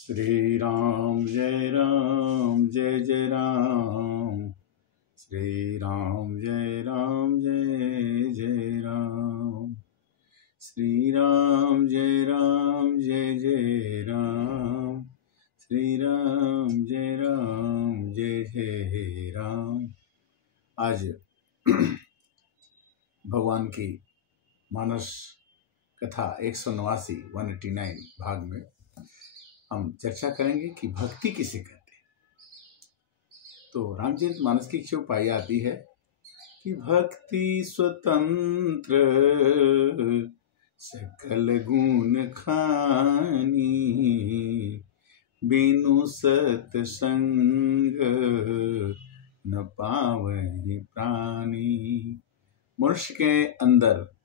श्री राम जय राम जय जय राम। श्री राम जय जय राम। श्री राम जय जय राम। श्री राम जय जय राम। आज भगवान की मानस कथा 189 भाग में हम चर्चा करेंगे कि भक्ति किसे कहते हैं। तो रामचरितमानस की जो पाई आती है कि भक्ति स्वतंत्र सकल गुण खानी, बिनु सत्संग न पावहि प्राणी। मनुष्य के अंदर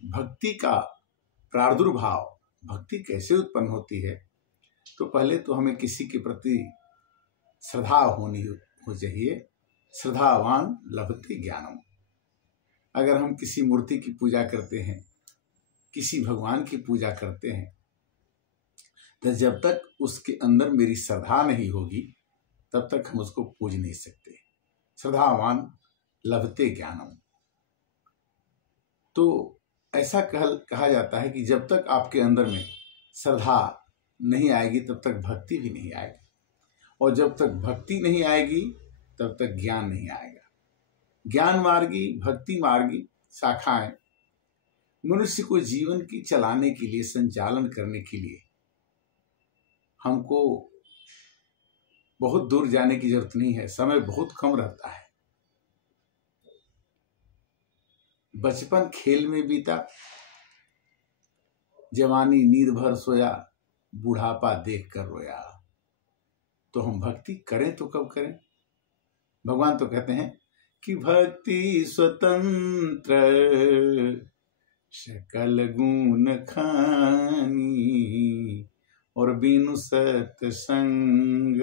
भक्ति का प्रादुर्भाव, भक्ति कैसे उत्पन्न होती है, तो पहले तो हमें किसी के प्रति श्रद्धा होनी हो चाहिए। श्रद्धावान लभते ज्ञानम। अगर हम किसी मूर्ति की पूजा करते हैं, किसी भगवान की पूजा करते हैं, तो जब तक उसके अंदर मेरी श्रद्धा नहीं होगी तब तक हम उसको पूज नहीं सकते। श्रद्धावान लभते ज्ञानम। तो ऐसा कहा जाता है कि जब तक आपके अंदर में श्रद्धा नहीं आएगी तब तक भक्ति भी नहीं आएगी, और जब तक भक्ति नहीं आएगी तब तक ज्ञान नहीं आएगा। ज्ञान मार्गी भक्ति मार्गी शाखाएं मनुष्य को जीवन की चलाने के लिए, संचालन करने के लिए हमको बहुत दूर जाने की जरूरत नहीं है। समय बहुत कम रहता है। बचपन खेल में बीता, जवानी नींद भर सोया, बुढ़ापा देख कर रोया। तो हम भक्ति करें तो कब करें? भगवान तो कहते हैं कि भक्ति स्वतंत्र सकल गुण खानी, और बिनु सत्संग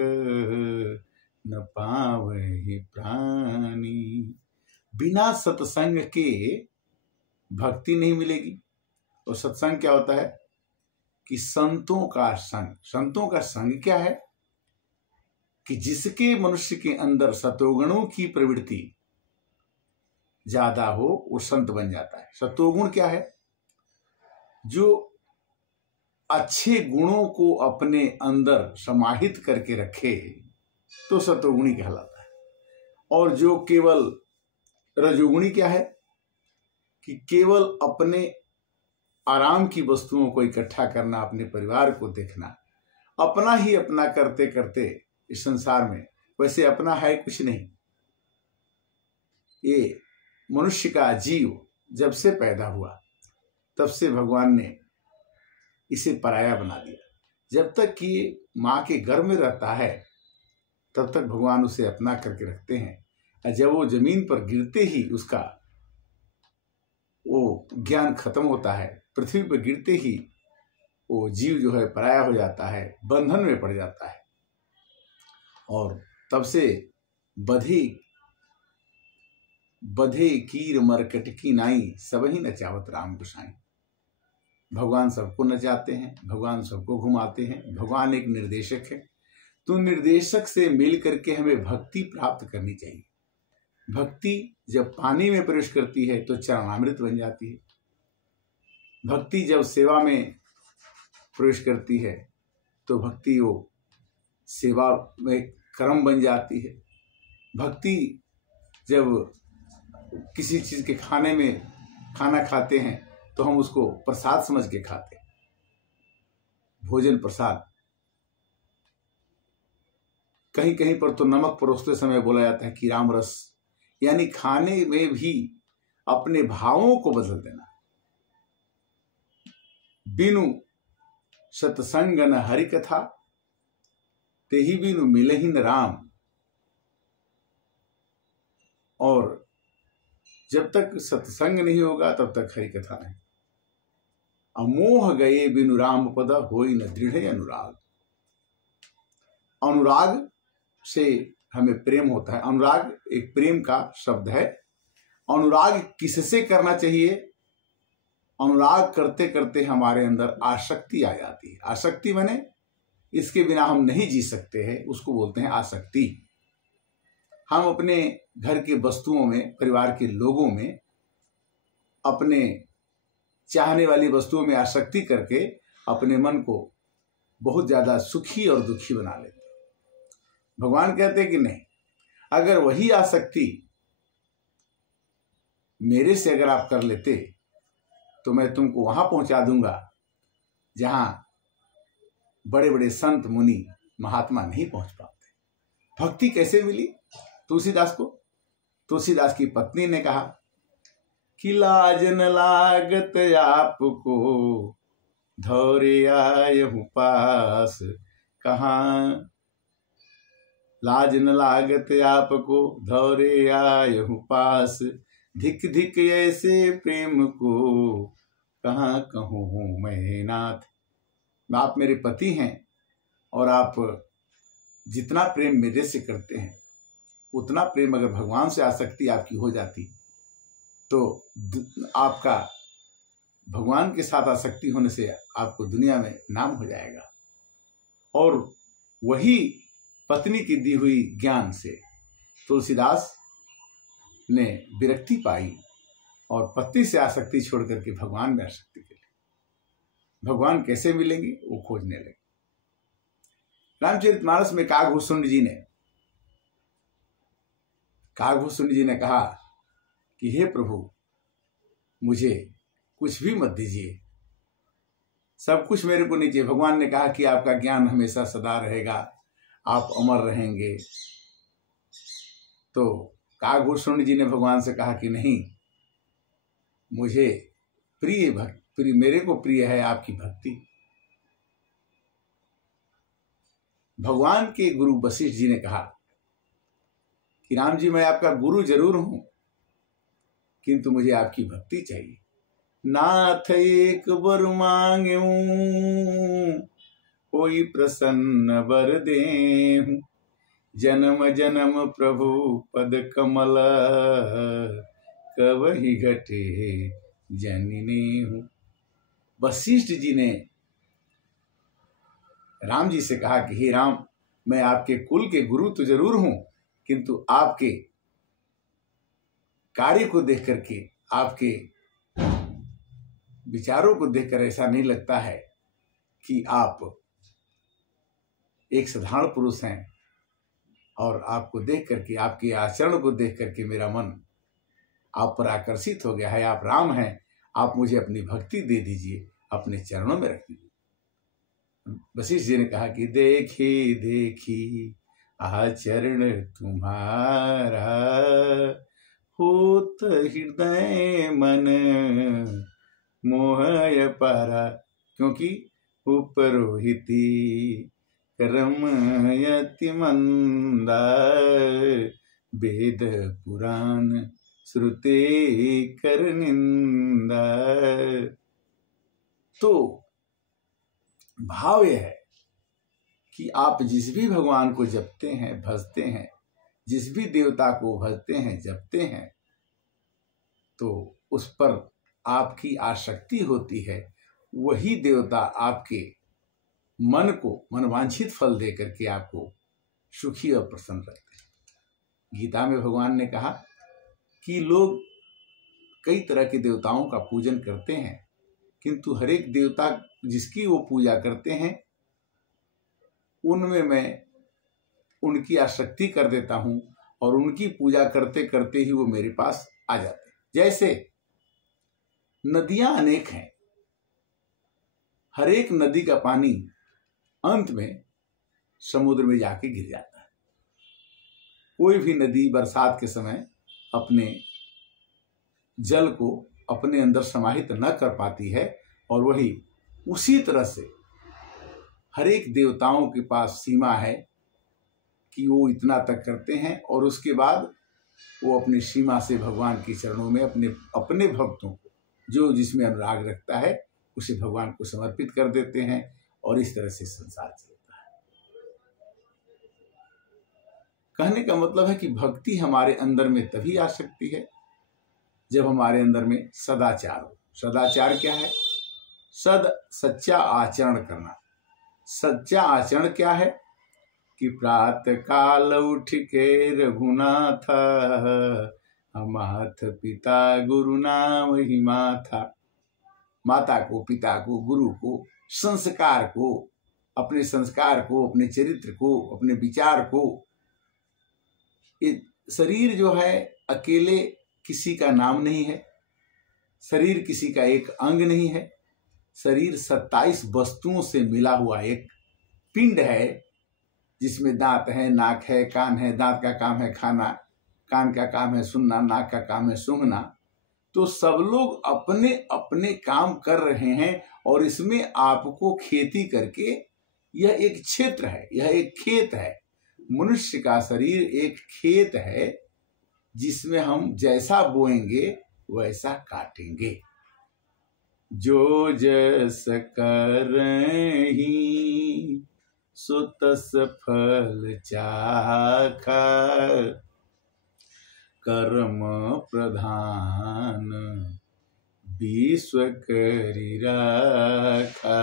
न पावहि प्राणी। बिना सत्संग के भक्ति नहीं मिलेगी। और सत्संग क्या होता है कि संतों का संग। संतों का संग क्या है कि जिसके मनुष्य के अंदर सतोगुणों की प्रवृत्ति ज्यादा हो वो संत बन जाता है। सतोगुण क्या है? जो अच्छे गुणों को अपने अंदर समाहित करके रखे तो सतोगुणी कहलाता है। और जो केवल रजोगुणी क्या है कि केवल अपने आराम की वस्तुओं को इकट्ठा करना, अपने परिवार को देखना, अपना ही अपना करते करते इस संसार में वैसे अपना है कुछ नहीं। ये मनुष्य का जीव जब से पैदा हुआ तब से भगवान ने इसे पराया बना दिया। जब तक कि माँ के गर्भ में रहता है तब तक भगवान उसे अपना करके रखते हैं, और जब वो जमीन पर गिरते ही उसका वो ज्ञान खत्म होता है, पृथ्वी पर गिरते ही वो जीव जो है पराया हो जाता है, बंधन में पड़ जाता है। और तब से बधे कीर मरकट की नाई, सब ही नचावत राम गोसाई। भगवान सबको नचाते हैं, भगवान सबको घुमाते हैं। भगवान एक निर्देशक है। तो निर्देशक से मिल करके हमें भक्ति प्राप्त करनी चाहिए। भक्ति जब पानी में प्रवेश करती है तो चरणामृत बन जाती है। भक्ति जब सेवा में प्रवेश करती है तो भक्ति वो सेवा में कर्म बन जाती है। भक्ति जब किसी चीज के खाने में खाना खाते हैं तो हम उसको प्रसाद समझ के खाते हैं। भोजन प्रसाद। कहीं कहीं पर तो नमक परोसते समय बोला जाता है कि राम रस, यानी खाने में भी अपने भावों को बदल देना। बिनु सत्संग न हरि कथा, तेहि बिनु मिलहि न राम। और जब तक सत्संग नहीं होगा तब तक हरि कथा नहीं। अमोह गए बिनु राम पद, होई न दृढ़ अनुराग। अनुराग से हमें प्रेम होता है। अनुराग एक प्रेम का शब्द है। अनुराग किससे करना चाहिए? अनुराग करते करते हमारे अंदर आसक्ति आ जाती है। आसक्ति माने इसके बिना हम नहीं जी सकते हैं, उसको बोलते हैं आसक्ति। हम अपने घर के वस्तुओं में, परिवार के लोगों में, अपने चाहने वाली वस्तुओं में आसक्ति करके अपने मन को बहुत ज्यादा सुखी और दुखी बना लेते हैं। भगवान कहते हैं कि नहीं, अगर वही आसक्ति मेरे से अगर आप कर लेते तो मैं तुमको वहां पहुंचा दूंगा जहां बड़े बड़े संत मुनि महात्मा नहीं पहुंच पाते। भक्ति कैसे मिली तुलसीदास को? तुलसीदास की पत्नी ने कहा कि लाज न लागत आपको धौरे आयहु पास। कहाँ लाज न लागत आपको धौरे आयहु पास, धिक धिक ऐसे प्रेम को कहाँ कहूँ मैं नाथ। आप मेरे पति हैं और आप जितना प्रेम मेरे से करते हैं उतना प्रेम अगर भगवान से आसक्ति आपकी हो जाती तो आपका भगवान के साथ आसक्ति होने से आपको दुनिया में नाम हो जाएगा। और वही पत्नी की दी हुई ज्ञान से तुलसीदास ने विरक्ति पाई और पत्नी से आसक्ति छोड़ करके भगवान में आसक्ति के लिए। भगवान कैसे मिलेंगे वो खोजने लगे। रामचरितमानस में काकभूषुंड जी ने कहा कि हे प्रभु, मुझे कुछ भी मत दीजिए, सब कुछ मेरे को नहीं चाहिए। भगवान ने कहा कि आपका ज्ञान हमेशा सदा रहेगा, आप अमर रहेंगे। तो काकभूषुंड जी ने भगवान से कहा कि नहीं, मुझे मेरे को प्रिय है आपकी भक्ति। भगवान के गुरु वशिष्ठ जी ने कहा कि राम जी, मैं आपका गुरु जरूर हूं, किंतु मुझे आपकी भक्ति चाहिए। नाथ एक वर मांगू, कोई प्रसन्न वर देहूं, जन्म जन्म प्रभु पद कमल, कवहि घटे जननी हूँ। वशिष्ठ जी ने राम जी से कहा कि हे राम, मैं आपके कुल के गुरु तो जरूर हूं, किंतु आपके कार्य को देख करके, आपके विचारों को देखकर ऐसा नहीं लगता है कि आप एक साधारण पुरुष हैं। और आपको देख करके, आपके आचरण को देख करके मेरा मन आप पर आकर्षित हो गया है। आप राम हैं, आप मुझे अपनी भक्ति दे दीजिए, अपने चरणों में रख दीजिए। वशिष्ठ जी ने कहा कि देखी देखी आचरण तुम्हारा, होत हृदय मन मोहय पारा, क्योंकि उपरोहिती रमयति मंदा, वेद पुराण श्रुते कर निंदा। तो भाव यह है कि आप जिस भी भगवान को जपते हैं, भजते हैं, जिस भी देवता को भजते हैं, जपते हैं, तो उस पर आपकी आसक्ति होती है। वही देवता आपके मन को मनवांछित फल दे करके आपको सुखी और प्रसन्न रखते हैं। गीता में भगवान ने कहा कि लोग कई तरह के देवताओं का पूजन करते हैं, किंतु हर एक देवता जिसकी वो पूजा करते हैं उनमें मैं उनकी आसक्ति कर देता हूं और उनकी पूजा करते करते ही वो मेरे पास आ जाते हैं। जैसे नदियां अनेक हैं, हर एक नदी का पानी अंत में समुद्र में जाके गिर जाता है। कोई भी नदी बरसात के समय अपने जल को अपने अंदर समाहित न कर पाती है, और वही उसी तरह से हर एक देवताओं के पास सीमा है कि वो इतना तक करते हैं और उसके बाद वो अपनी सीमा से भगवान के चरणों में अपने भक्तों को, जो जिसमें अनुराग रखता है, उसे भगवान को समर्पित कर देते हैं और इस तरह से संसार चलता है। कहने का मतलब है कि भक्ति हमारे अंदर में तभी आ सकती है जब हमारे अंदर में सदाचार हो। सदाचार क्या है? सच्चा आचरण करना। सच्चा आचरण क्या है कि प्रातः काल उठ के रघुनाथ हमाथ पिता गुरु नाम ही माथा। माता को, पिता को, गुरु को, संस्कार को, अपने संस्कार को, अपने चरित्र को, अपने विचार को। शरीर जो है अकेले किसी का नाम नहीं है, शरीर किसी का एक अंग नहीं है। शरीर 27 वस्तुओं से मिला हुआ एक पिंड है, जिसमें दांत है, नाक है, कान है। दांत का काम है खाना, कान का काम है सुनना, नाक का काम है सूंघना। तो सब लोग अपने अपने काम कर रहे हैं और इसमें आपको खेती करके, यह एक क्षेत्र है, यह एक खेत है। मनुष्य का शरीर एक खेत है जिसमें हम जैसा बोएंगे वैसा काटेंगे। जो जस करहि सो तस फल चाखा, कर्म प्रधान विश्व करि राखा।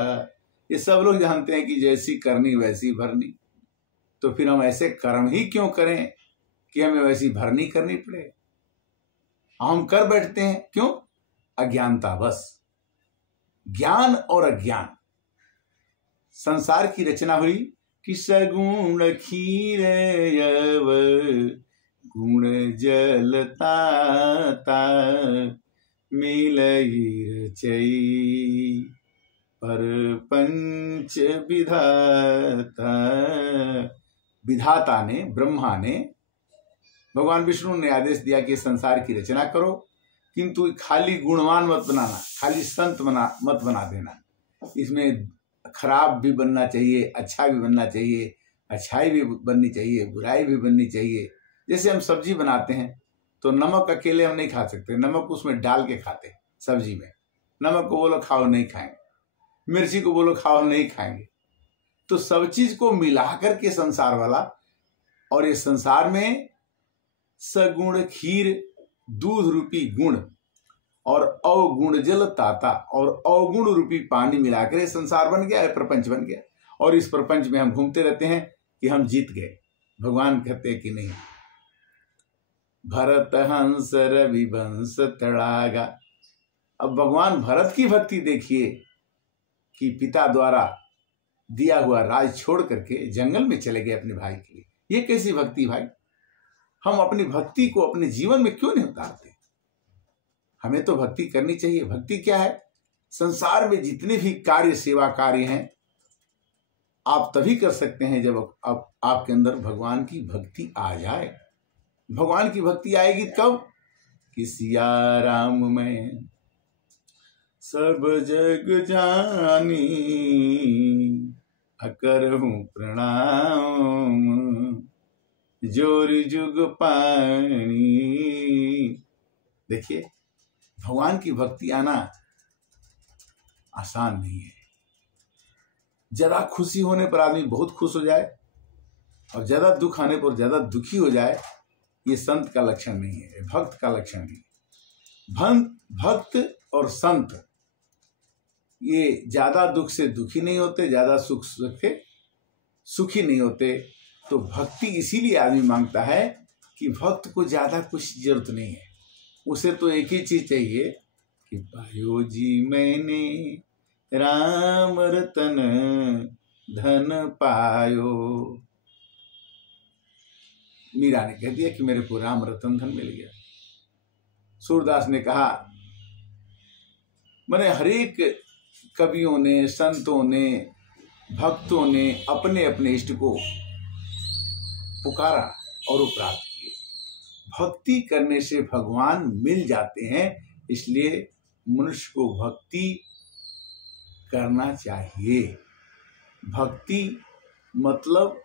ये सब लोग जानते हैं कि जैसी करनी वैसी भरनी। तो फिर हम ऐसे कर्म ही क्यों करें कि हमें वैसी भरनी करनी पड़े। हम कर बैठते हैं, क्यों? अज्ञानता बस। ज्ञान और अज्ञान। संसार की रचना हुई कि सगुण खीर यव गुण जल ताता, मिलई रचई पर पंच विधाता। विधाता ने, ब्रह्मा ने, भगवान विष्णु ने आदेश दिया कि संसार की रचना करो, किंतु खाली गुणवान मत बनाना, खाली संत मत बना देना। इसमें खराब भी बनना चाहिए, अच्छा भी बनना चाहिए, अच्छाई भी बननी चाहिए, बुराई भी बननी चाहिए। जैसे हम सब्जी बनाते हैं तो नमक अकेले हम नहीं खा सकते, नमक उसमें डाल के खाते हैं। सब्जी में नमक को बोलो खाओ, नहीं खाएंगे। मिर्ची को बोलो खाओ, नहीं खाएंगे। तो सब चीज को मिलाकर के संसार वाला, और ये संसार में सगुण खीर, दूध रूपी गुण, और अवगुण जल ताता, और अवगुण रूपी पानी मिलाकर ये संसार बन गया है, प्रपंच बन गया। और इस प्रपंच में हम घूमते रहते हैं कि हम जीत गए। भगवान कहते हैं कि नहीं। भरत हंस रवि वंश तड़ागा। अब भगवान भरत की भक्ति देखिए कि पिता द्वारा दिया हुआ राज छोड़ करके जंगल में चले गए अपने भाई के लिए। ये कैसी भक्ति भाई? हम अपनी भक्ति को अपने जीवन में क्यों नहीं उतारते? हमें तो भक्ति करनी चाहिए। भक्ति क्या है? संसार में जितने भी कार्य, सेवा कार्य हैं, आप तभी कर सकते हैं जब आपके अंदर भगवान की भक्ति आ जाए। भगवान की भक्ति आएगी कब? कि सिया राम में सब जग जानी, अकरहूं प्रणाम जोर जुग पानी। देखिए, भगवान की भक्ति आना आसान नहीं है। ज्यादा खुशी होने पर आदमी बहुत खुश हो जाए और ज्यादा दुख आने पर ज्यादा दुखी हो जाए, ये संत का लक्षण नहीं है, भक्त का लक्षण नहीं। भक्त और संत ये ज्यादा दुख से दुखी नहीं होते, ज्यादा सुख से सुखी नहीं होते। तो भक्ति इसीलिए आदमी मांगता है कि भक्त को ज्यादा कुछ जरूरत नहीं है, उसे तो एक ही चीज चाहिए कि पायो जी मैंने राम रतन धन पायो। मीरा ने कह दिया कि मेरे को राम रतन धन मिल गया। सूरदास ने कहा, मैंने हरेक कवियों ने, संतों ने, भक्तों ने अपने अपने इष्ट को पुकारा और वो प्राप्त किए। भक्ति करने से भगवान मिल जाते हैं, इसलिए मनुष्य को भक्ति करना चाहिए। भक्ति मतलब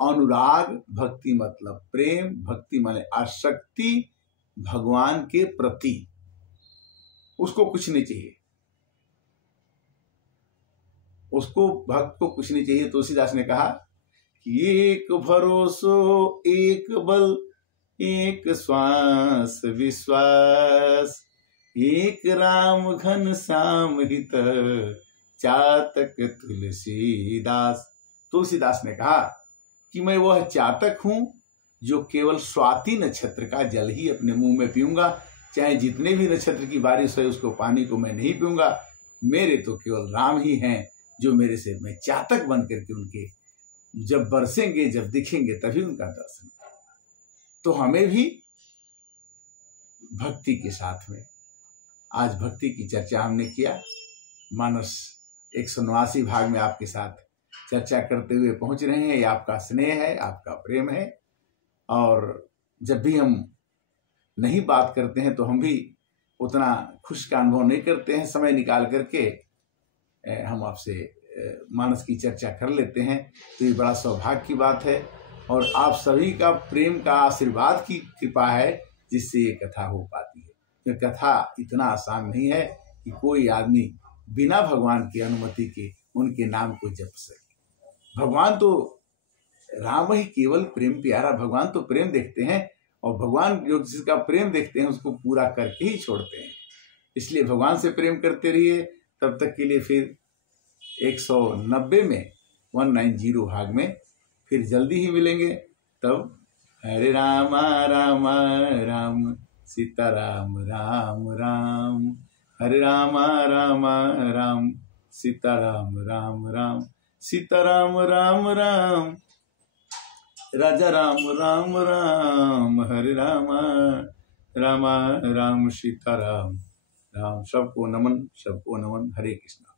अनुराग, भक्ति मतलब प्रेम, भक्ति माने आसक्ति भगवान के प्रति। उसको कुछ नहीं चाहिए, उसको भक्त को कुछ नहीं चाहिए। तुलसीदास ने कहा कि एक भरोसो एक बल, एक श्वास विश्वास, एक राम घन श्याम हित चातक तुलसीदास। तुलसीदास ने कहा कि मैं वह चातक हूं जो केवल स्वाति नक्षत्र का जल ही अपने मुंह में पीऊंगा, चाहे जितने भी नक्षत्र की बारिश है उसको पानी को मैं नहीं पीऊंगा। मेरे तो केवल राम ही हैं जो मेरे से, मैं चातक बन करके उनके जब बरसेंगे, जब दिखेंगे तभी उनका दर्शन। तो हमें भी भक्ति के साथ में, आज भक्ति की चर्चा हमने किया, मानस 189 भाग में आपके साथ चर्चा करते हुए पहुंच रहे हैं। ये आपका स्नेह है, आपका प्रेम है। और जब भी हम नहीं बात करते हैं तो हम भी उतना खुश का अनुभव नहीं करते हैं। समय निकाल करके हम आपसे मानस की चर्चा कर लेते हैं, तो ये बड़ा सौभाग्य की बात है। और आप सभी का प्रेम का आशीर्वाद की कृपा है जिससे ये कथा हो पाती है। ये कथा इतना आसान नहीं है कि कोई आदमी बिना भगवान की अनुमति के उनके नाम को जप सके। भगवान तो राम ही केवल प्रेम प्यारा, भगवान तो प्रेम देखते हैं, और भगवान जो जिसका प्रेम देखते हैं उसको पूरा करके ही छोड़ते हैं। इसलिए भगवान से प्रेम करते रहिए। तब तक के लिए फिर 190 में 190 भाग में फिर जल्दी ही मिलेंगे। तब हरे राम राम राम सीता राम राम राम, हरे राम राम राम सीता राम राम राम, सीता राम राम राम राजा राम राम राम, हरे राम राम राम सीता राम राम। सबको नमन, सबको नमन। हरे कृष्णा।